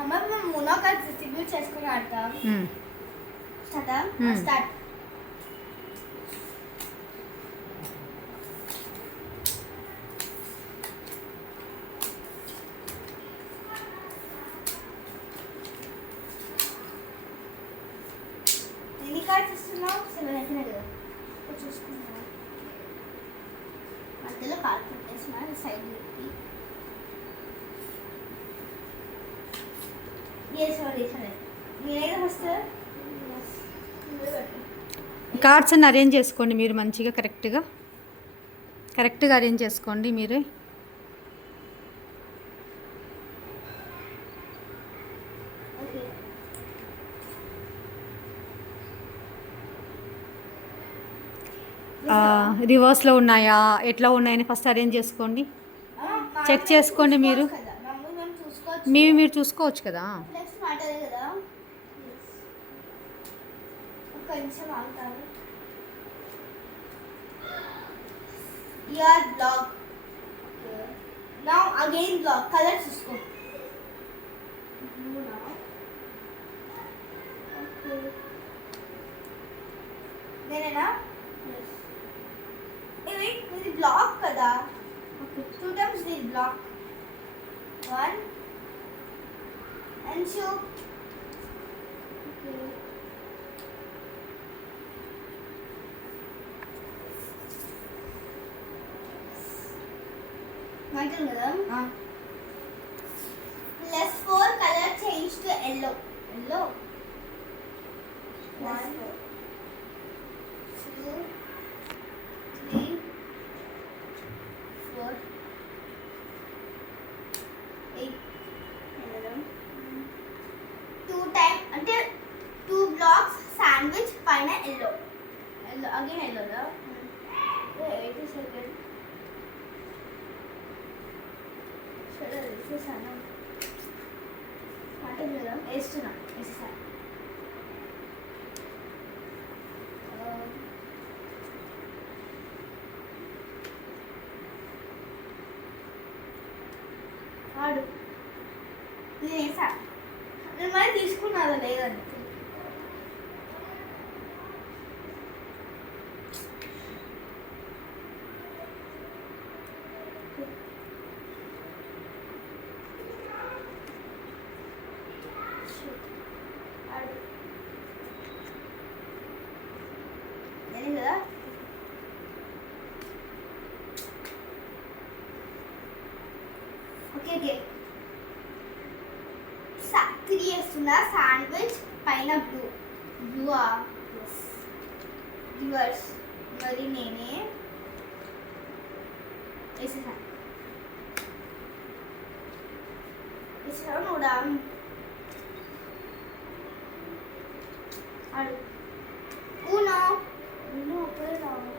అమ్మ మేము మూనో కార్డ్స్ డిస్ట్రిబ్యూట్ చేసుకుని ఆడతాం. స్టార్ట్. ఎన్ని కార్డ్స్ ఇస్తున్నావు? 7 అయిపోయినాయి కదా, చూసుకుంటున్నావు. మధ్యలో కార్డ్ పెట్టేసిన సైడ్ పెట్టి. సరే మీరేగా ఫస్ట్ కార్డ్స్ అన్ని అరేంజ్ చేసుకోండి మీరు మంచిగా కరెక్ట్గా అరేంజ్ చేసుకోండి మీరే. రివర్స్లో ఉన్నాయా ఎట్లా ఉన్నాయని ఫస్ట్ అరేంజ్ చేసుకోండి, చెక్ చేసుకోండి. మీరు చూసుకోవచ్చు కదా. కొంచెం ఆగుతారు. Your block. Okay. Now again block. Color చూసుకో. Blue now. Okay. నేనేనా? Yes. Wait, ఇది బ్లాక్ కదా. Okay. 2 times this block. 1 and 2. Okay. Michael కదా. +4 color change to yellow. 1 2 3 4 8 2 time అంటే 2 blocks sandwich పైన yellow again yellow da. Wait a second. వేసేసాను అంటే వేసేసాను. ఆడు నేను వేసా, నేను మరి తీసుకున్నాను లేదని. కదా ఓకే 3 వేస్తున్నా. శాండ్విచ్ పైన బ్లూ రివర్స్ మరి నేనే వేసేసాను. నూడా ఆడు uno అప్పుడే రావు.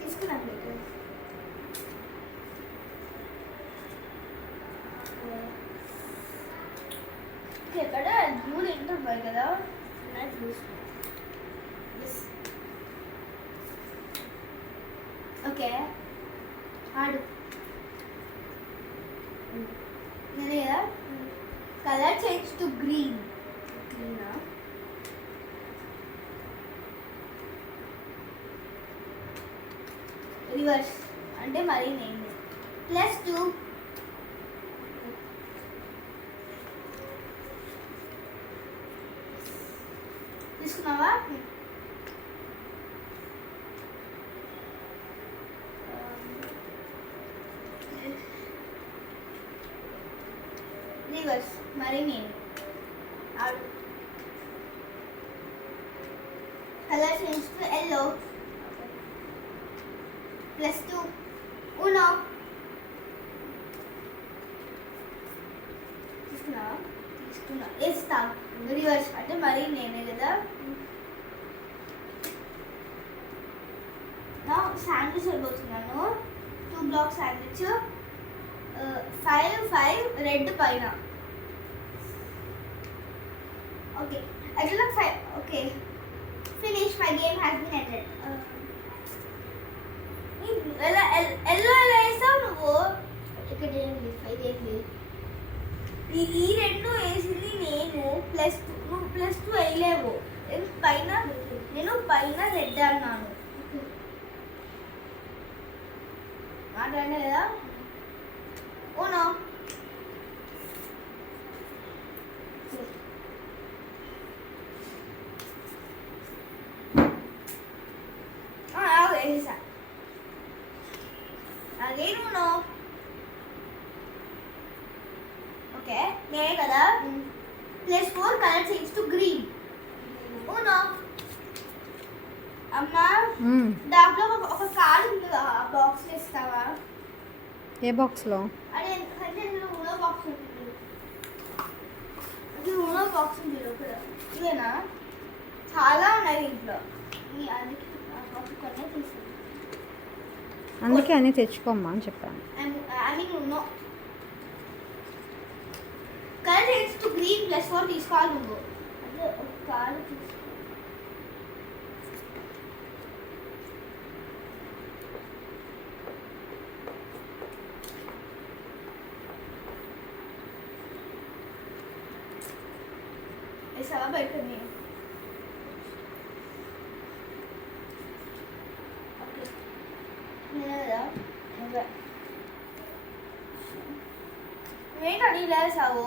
తీసుకున్నాను ఎక్కడ బ్లూలు ఏంటో కదా ఓకే ఆడు నేనే కదా. Colour change to green. గ్రీనా రివర్స్ అంటే మరి నేను +2 తీసుకున్నావా. రివర్స్ మరి నేను కలర్ చేంజ్ టు yellow +2 uno తీసుకున్నా వేస్తా. రివర్స్ అంటే మరి నేనే కదా. నా శాండ్విచ్ అయిపోతున్నాను. 2 బ్లాక్ శాండ్విచ్ 5 రెడ్ పైన. ఓకే అట్లా 5. Okay finish my game has been ended. ఎలా ఎలా వేసావు నువ్వు? ఇక్కడ ఏంటి 5 ఏంటి? ఈ రెండు వేసింది నేను, +2 నువ్వు +2 వేయలేవు. పైన నేను పైన రెడ్ అన్నాను. మాట్లాడలే కదా? ఓనో వేసేసా. అగైన్ ఓనో. ఓకే నేనే కదా. +4 కలర్ చేంజ్ టు గ్రీన్. ఓనో అమ్మా దాంట్లో ఒక కార్డు ఉంది కదా, ఆ బాక్స్ ఇస్తావా? ఏ బాక్స్లో? అదే ఊనో బాక్స్ ఉంటుంది. అది ఊనో బాక్స్ ఉంది లోపల. ఇదేనా? చాలా ఉన్నాయి ఇంట్లో. అందుకే కొన్నే తీసుకుంది. అందుకే అన్నీ తెచ్చుకోమ్మా అని చెప్పాను. ఐ మీన్ ఊనో కలర్ చేంజ్ టు గ్రీన్ +4 తీసుకోవాలి నువ్వు. అంటే ఒక కార్డు తీసుకో. వేసావా బయటని? ఓకే నేనే కదా. నువ్వే ఏంటని ఇలా వేసావు?